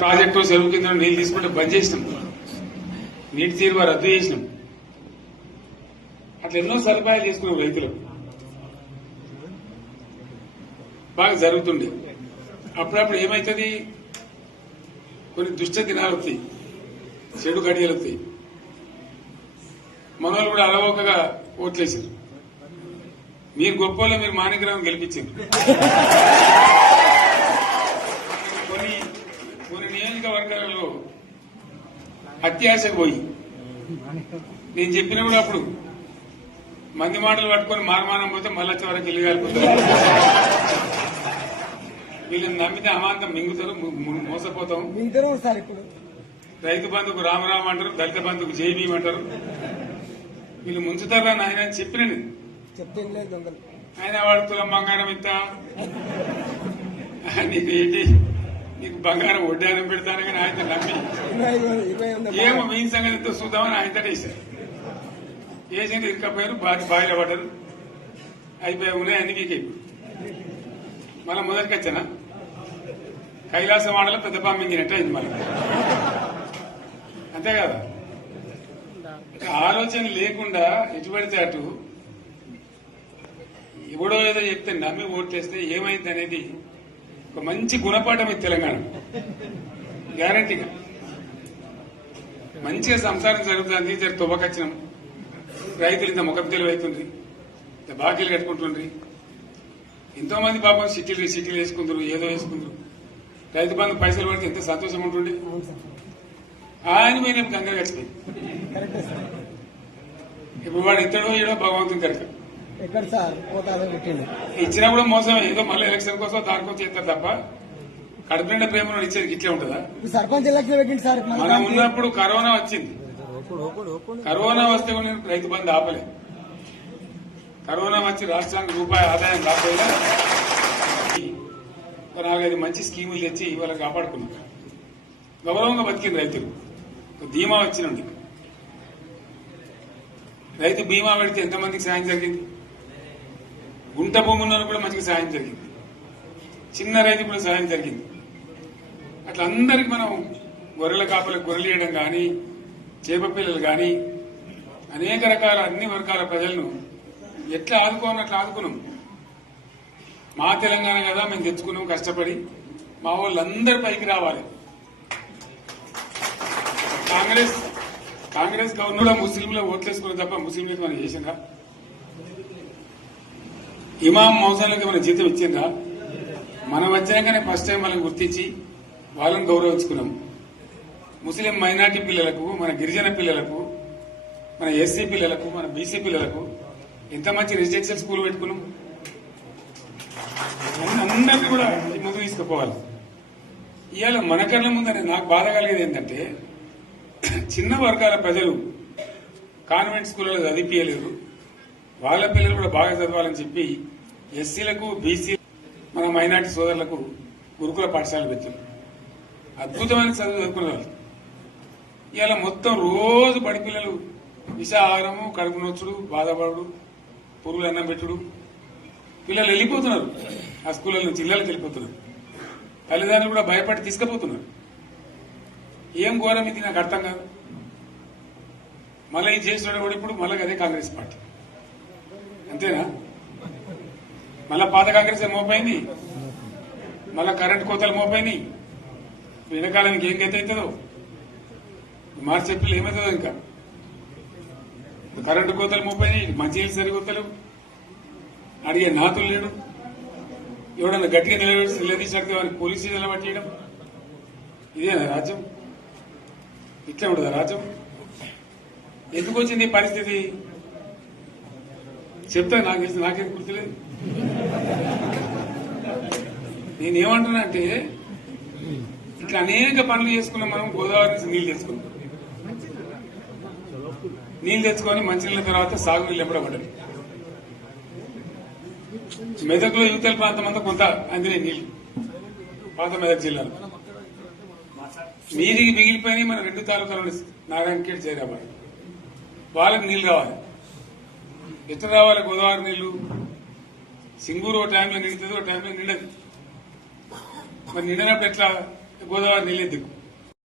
Project చెరువు కింద నీళ్లు తీసుకుంటే బంద్ చేసినాం, నీటి తీరువ రద్దు చేసినాం. అట్లా ఎన్నో సదుపాయాలు చేసుకున్నాం. రైతులకు బాగా జరుగుతుండే. అప్పుడప్పుడు ఏమవుతుంది, కొన్ని దుష్ట దినాలు వస్తాయి, చెడు గడియలు వస్తాయి. మనోళ్ళు కూడా అలవోకగా ఓట్లేసారు. మీరు గొప్పలో మీరు మాణిగ్రహం గెలిపించారు. కొన్ని నియోజకవర్గాలలో అత్యాశకు పోయి నేను చెప్పినప్పుడు అప్పుడు మంది మాటలు పట్టుకొని మారమానం పోతే మళ్ళీ వరకు ఇల్లు కాలిపోతారు. వీళ్ళని నమ్మితే అమాంతం మింగుతారు, మోసపోతాం. రైతు బంధుకు రామరామ అంటారు, దళిత బంధుకు జైబీం అంటారు. వీళ్ళు ముంచుతారా ఆయన చెప్పిన ఆయన వాడు తులం బంగారం ఇంత, నీకు ఏంటి, నీకు బంగారం వడ్డానం పెడతాను కానీ ఆయన నమ్మి ఏమో మీ సంగతి ఎంతో చూద్దామని ఆయన వేశారు. వేసింది ఇరుకపోయారు, బావిలో పడ్డారు, అయిపోయి ఉన్నాయి అన్ని మీకు. మళ్ళీ మొదటికి వచ్చానా కైలాసం ఆడలో పెద్ద పామింగినట్టు అయింది మళ్ళీ. అంతే కదా, ఆలోచన లేకుండా ఎటు పడితే అటు ఎవడో ఏదో చెప్తే నమ్మి ఓట్లేస్తే ఏమైంది అనేది ఒక మంచి గుణపాఠం ఇది తెలంగాణ. గ్యారంటీగా మంచిగా సంసారం జరుగుతుంది. జర తువ్వకొచ్చినాం, రైతులు ఇంత ముఖం తెలివైతుంది, ఇంత బాకీలు కట్టుకుంటుండ్రి. ఎంతో మంది పాపం సిటీలు వేసుకుంటారు, ఏదో వేసుకుంటారు. రైతు బంధు పైసలు పడితే ఎంత సంతోషం ఉంటుండే. ఆయన మీద గంగలు గడిచిపోయింది. ఇప్పుడు వాడు ఇద్దడో ఏడో భగవంతుని కరెక్ట్ ఇచ్చినప్పుడు మోసం. ఏదో మళ్ళీ ఎలక్షన్ కోసం దానికోసం చేస్తారు తప్ప కడుపు నిండా ప్రేమ ఇచ్చేది ఇట్లే ఉంటుందా? సర్పంచ్ ఎలక్షన్ పెట్టింది సార్. మనం ఉన్నప్పుడు కరోనా వచ్చింది. కరోనా వస్తే కూడా నేను రైతు బంధు ఆపలేదు. కరోనా వచ్చి రాష్ట్రానికి రూపాయి ఆదాయం రాకపోయినా 4-5 మంచి స్కీములు తెచ్చి ఇవాళ కాపాడుకున్నాం. గౌరవంగా బతికింది రైతులు. బీమా వచ్చినండి. రైతు బీమా పెడితే ఎంతమందికి సాయం జరిగింది? గుంట భూమి ఉన్న కూడా మంచిగా సాయం జరిగింది. చిన్న రైతు కూడా సాయం జరిగింది. అట్లా అందరికి మనం గొర్రెల కాపలకు గొర్రెలు వేయడం కానీ, చేప పిల్లలు కానీ, అనేక రకాల అన్ని వర్గాల ప్రజలను ఎట్లా ఆదుకోవాలని అట్లా ఆదుకున్నాం. మా తెలంగాణ కదా మేము తెచ్చుకున్నాం కష్టపడి. మా వాళ్ళందరి పైకి రావాలి. కాంగ్రెస్ గవర్నర్ ముస్లింలో ఓట్లేసుకున్న తప్ప ముస్లింలకు మనం చేసిందా? ఇమాం మౌసాలకి మన జీతం ఇచ్చిందా? మనం వచ్చినాకనే ఫస్ట్ టైం వాళ్ళని గుర్తించి వాళ్ళని గౌరవించుకున్నాం. ముస్లిం మైనార్టీ పిల్లలకు, మన గిరిజన పిల్లలకు, మన ఎస్సీ పిల్లలకు, మన బీసీ పిల్లలకు ఎంత మంచి రెసిడెన్షియల్ స్కూల్ పెట్టుకున్నాం. అందరినీ కూడా ముందు తీసుకుపోవాలి. ఇవాళ మన కళ్ళ ముందనే నాకు బాధ కలిగేది ఏంటంటే, చిన్న వర్గాల ప్రజలు కాన్వెంట్ స్కూళ్ళలో చదివించలేరు. వాళ్ళ పిల్లలు కూడా బాగా చదవాలని చెప్పి ఎస్సీలకు, బీసీ, మన మైనార్టీ సోదరులకు గురుకుల పాఠశాలలు పెట్టారు. అద్భుతమైన చదువు చదువుకునే వాళ్ళు. ఇవాళ మొత్తం రోజు బడి పిల్లలు విషాహారము, కడుపు నొచ్చుడు, బాధపడు, పురుగులు అన్నం పెట్టుడు. పిల్లలు వెళ్ళిపోతున్నారు ఆ స్కూళ్ళ నుంచి, ఇళ్లకి వెళ్ళిపోతున్నారు. తల్లిదండ్రులు కూడా భయపడి తీసుకుపోతున్నారు. ఏం ఘోరం ఇది నాకు అర్థం కాదు. మళ్ళీ ఇది చేసిన కూడా ఇప్పుడు మళ్ళీ అదే కాంగ్రెస్ పార్టీ. అంతేనా? మళ్ళా పాత కాంగ్రెస్ మోపోయింది, మళ్ళా కరెంట్ కోతలు మోపోయినాయి. వెనకాలం ఇంకేం గత అవుతుందో మార్చి ఏప్రిల్ ఏమవుతుందో. ఇంకా కరెంటు కోతలు మోపోయినాయి, మంచినీళ్ళు సరికొత్తలు, అడిగే నాతులు లేడు. ఎవడన్నా గట్టిగా నిలదీసినట్టు వారికి పోలీసు నిలబట్టేయడం. ఇదేనా రాజ్యం? ఇట్లా ఉండదా రాజ్యం? ఎందుకు వచ్చింది ఈ పరిస్థితి చెప్తా. నాకేం గుర్తులేదు. నేనేమంటున్నా అంటే, ఇట్లా అనేక పనులు చేసుకున్నాం మనం. గోదావరి నుంచి నీళ్లు తెచ్చుకున్నాం. నీళ్లు తెచ్చుకొని మంచినీళ్ళ తర్వాత సాగునీళ్ళు ఎంబడబడ్డాయి. మెదక్లో యువతల ప్రాంతం అంతా కొంత అందినే నీళ్లు, పాత మెదక్ జిల్లాలో. నీటికి మిగిలిపోయినాయి మన 2 తాలూకాలు, నారాయణఖేడ్, జైరాబాద్. వాళ్ళకి నీళ్లు కావాలి. ఎట్లా రావాలి గోదావరి నీళ్లు? సింగూరు ఓ టైంలో నిండుతుంది, ఓ టైంలో నిండదు. మరి నిండినప్పుడు ఎట్లా? గోదావరి నీళ్ళే దిక్కు